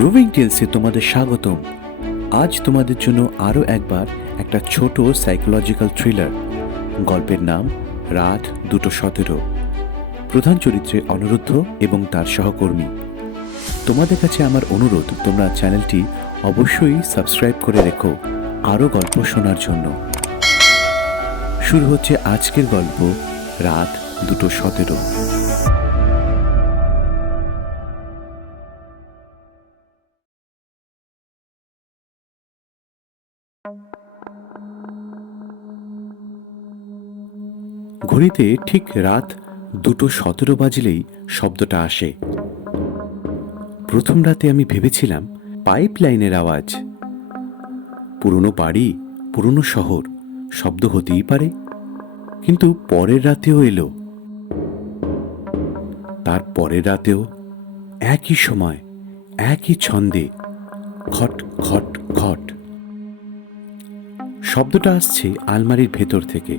রুবিং টেলসে তোমাদের স্বাগতম। আজ তোমাদের জন্য আরও একবার একটা ছোট সাইকোলজিক্যাল থ্রিলার। গল্পের নাম রাত 2:17। প্রধান চরিত্রে অনিরুদ্ধ এবং তার সহকর্মী। তোমাদের কাছে আমার অনুরোধ, তোমরা চ্যানেলটি অবশ্যই সাবস্ক্রাইব করে রেখো আরও গল্প শোনার জন্য। শুরু হচ্ছে আজকের গল্প, রাত 2:17। ঘড়িতে ঠিক রাত 2:17 বাজলেই শব্দটা আসে। প্রথম রাতে আমি ভেবেছিলাম পাইপ লাইনের আওয়াজ। পুরনো বাড়ি, পুরনো শহর, শব্দ হতেই পারে। কিন্তু পরের রাতেও এলো, তার পরের রাতেও একই সময়, একই ছন্দে, খট খট খট। শব্দটা আসছে আলমারির ভেতর থেকে।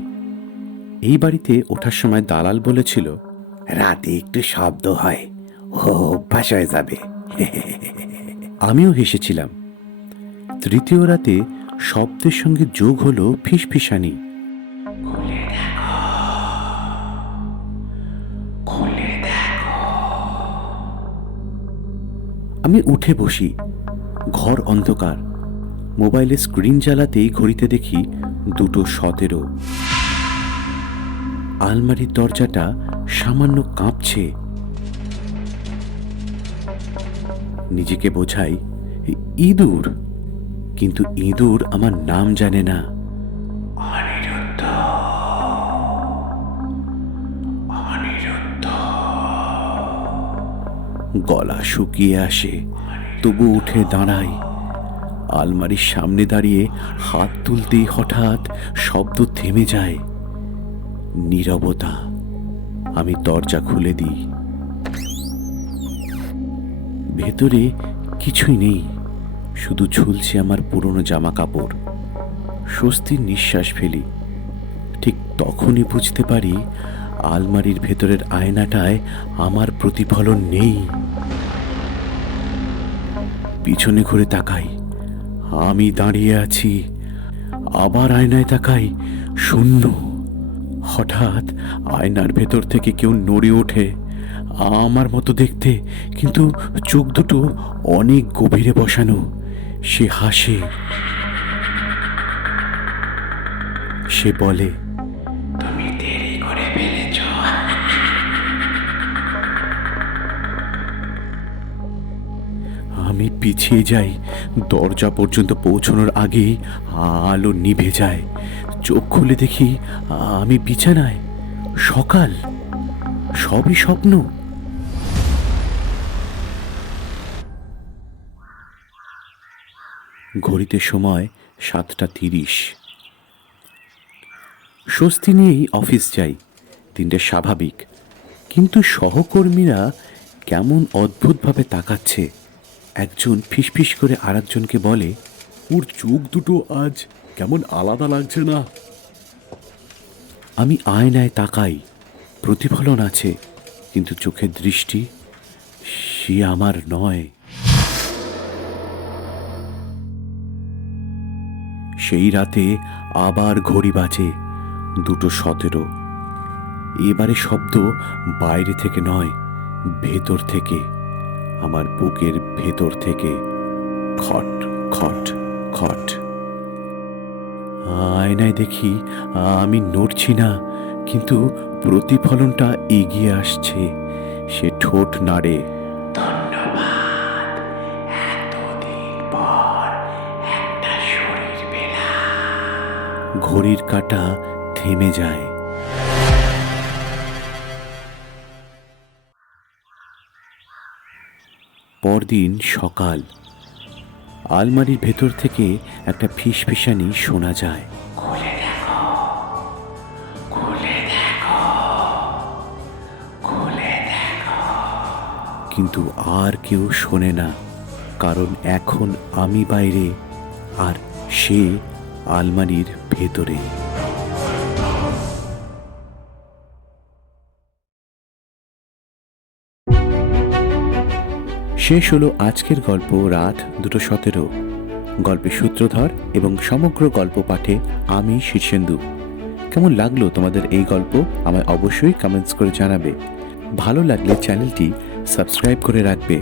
এই বাড়িতে ওঠার সময় দালাল বলেছিল, রাতে একটু শব্দ হয়, ও অভ্যাস হয়ে যাবে। আমিও হেসেছিলাম। তৃতীয় রাতে শব্দের সঙ্গে যোগ হলো ফিসফিসানি। আমি উঠে বসি। ঘর অন্ধকার। মোবাইলের স্ক্রিন জ্বালাতেই ঘড়িতে দেখি 2:17। আলমারির দরজাটা সামান্য কাঁপছে। নিজেকে বোঝাই ইঁদুর, কিন্তু ইঁদুর আমার নাম জানে না। অনিরুদ্ধ, অনিরুদ্ধ। গলা শুকিয়ে আসে, তবু উঠে দাঁড়াই। আলমারির সামনে দাঁড়িয়ে হাত তুলতেই হঠাৎ শব্দ থেমে যায়। নীরবতা। আমি দরজা খুলে দিই। ভেতরে কিছুই নেই, শুধু ঝুলছে আমার পুরনো জামা কাপড়। স্বস্তির নিঃশ্বাস ফেলি। ঠিক তখনই বুঝতে পারি আলমারির ভেতরের আয়নাটায় আমার প্রতিফলন নেই। পিছনে ঘুরে তাকাই, আমি দাঁড়িয়ে আছি। আবার আয়নায় তাকাই, শূন্য। হঠাৎ আয়নার ভেতর থেকে কেউ নড়ে ওঠে, আমার মতো দেখতে, কিন্তু চোখ দুটো অনেক গভীরে বসানো। সে হাসে। সে বলে, তুমি দেরি করে ফেলেছ। আমি পিছিয়ে যাই। দরজা পর্যন্ত পৌঁছানোর আগেই আলো নিভে যায়। চোখ খুলে দেখি আমি বিছানায়। সকাল। সবই স্বপ্ন। ঘড়িতে সময় 7:30। স্বস্তি নিয়েই অফিস যাই। দিনটা স্বাভাবিক, কিন্তু সহকর্মীরা কেমন অদ্ভুতভাবে তাকাচ্ছে। একজন ফিসফিস করে আরেকজনকে বলে, ওর চোখ দুটো আজ কেমন আলাদা লাগছে না? আমি আয়নায় তাকাই। প্রতিফলন আছে, কিন্তু চোখের দৃষ্টি সে আমার নয়। সেই রাতে আবার ঘড়ি বাজে 2:17। এবারে শব্দ বাইরে থেকে নয়, ভেতর থেকে, আমার বুকের ভেতর থেকে। খট খট খট। আয়নায় দেখি আমি নড়ছি না, কিন্তু প্রতিফলনটা এগিয়ে আসছে। সে ঠোঁট নাড়ে। ধন্যবাদ, এতদিন পর একটা শরীর পেলাম। ঘড়ির কাঁটা থেমে যায়। পরদিন সকাল। আলমারির ভেতর থেকে একটা ফিসফিসানি শোনা যায়। খুলে দেখো, খুলে দেখো, খুলে দেখো। কিন্তু আর কেউ শোনে না, কারণ এখন আমি বাইরে আর সে আলমারির ভেতরে। শেষ হলো আজকের গল্প রাত 2:17। গল্পের সূত্রধর এবং সমগ্র গল্প পাঠে আমি শীর্ষেন্দু। কেমন লাগলো তোমাদের এই গল্প আমায় অবশ্যই কমেন্টস করে জানাবে। ভালো লাগলে চ্যানেলটি সাবস্ক্রাইব করে রাখবে।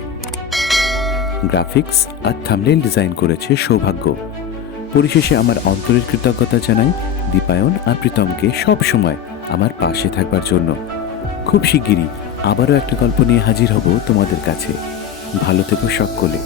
গ্রাফিক্স আর থাম্বনেল ডিজাইন করেছে সৌভাগ্য। পরিশেষে আমার অন্তরের কৃতজ্ঞতা জানাই দীপায়ন আর প্রীতমকে সব সময় আমার পাশে থাকবার জন্য। খুব শিগগিরই আবারও একটা গল্প নিয়ে হাজির হব তোমাদের কাছে। ভালো থেকো সকলে।